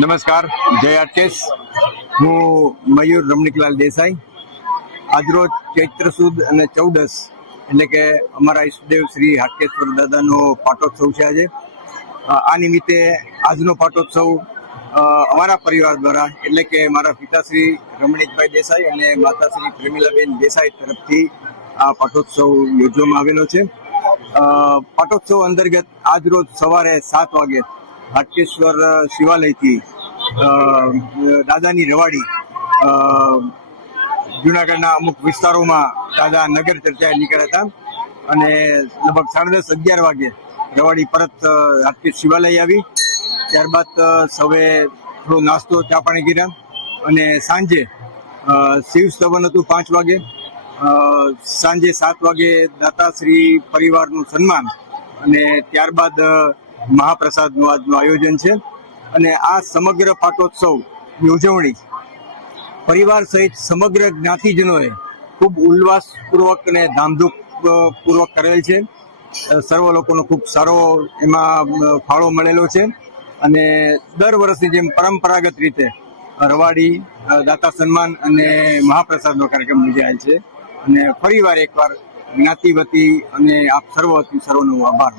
નમસ્કાર, જય હાટકેશ. હું મયુર રમણીકલાલ દેસાઈ. આજરોજ ચૈત્ર સુદ અને 14 એટલે કે અમારા ઈષ્ટદેવ શ્રી હાટકેશ્વર દાદાનો પાટોત્સવ છે આજે. આ નિમિત્તે આજનો પાટોત્સવ અમારા પરિવાર દ્વારા એટલે કે મારા પિતાશ્રી રમણીકભાઈ દેસાઈ અને માતાશ્રી પ્રેમિલાબેન દેસાઈ તરફથી આ પાટોત્સવ યોજવામાં આવેલો છે. પાટોત્સવ અંતર્ગત આજરોજ સવારે 7 વાગે હાટકેશ્વર શિવાલયથી દાદાની રવાડી જુનાગઢના અમુક વિસ્તારોમાં દાદા નગર ચર્ચાએ નીકળ્યા હતા અને લગભગ 10:30-11 વાગે રવાડી પરત હાટકેશ્વર શિવાલય આવી. ત્યારબાદ સૌએ થોડો નાસ્તો ચા પાણી કર્યા અને સાંજે શિવ સ્તવન હતું 5 વાગે. સાંજે 7 વાગે દાતાશ્રી પરિવારનું સન્માન અને ત્યારબાદ મહાપ્રસાદનું આજનું આયોજન છે. અને આ સમગ્ર પાટોત્સવની ઉજવણી પરિવાર સહિત સમગ્ર જ્ઞાતિજનોએ ખૂબ ઉલ્લાસપૂર્વક અને ધામધૂમપૂર્વક કરેલ છે. સર્વ લોકોનો ખૂબ સારો એમાં ફાળો મળેલો છે અને દર વર્ષની જેમ પરંપરાગત રીતે રવાડી દાતા સન્માન અને મહાપ્રસાદનો કાર્યક્રમ યોજાયેલ છે. અને ફરીવાર એકવાર જ્ઞાતિ વતી અને આપ સર્વ વતી સર્વનો આભાર.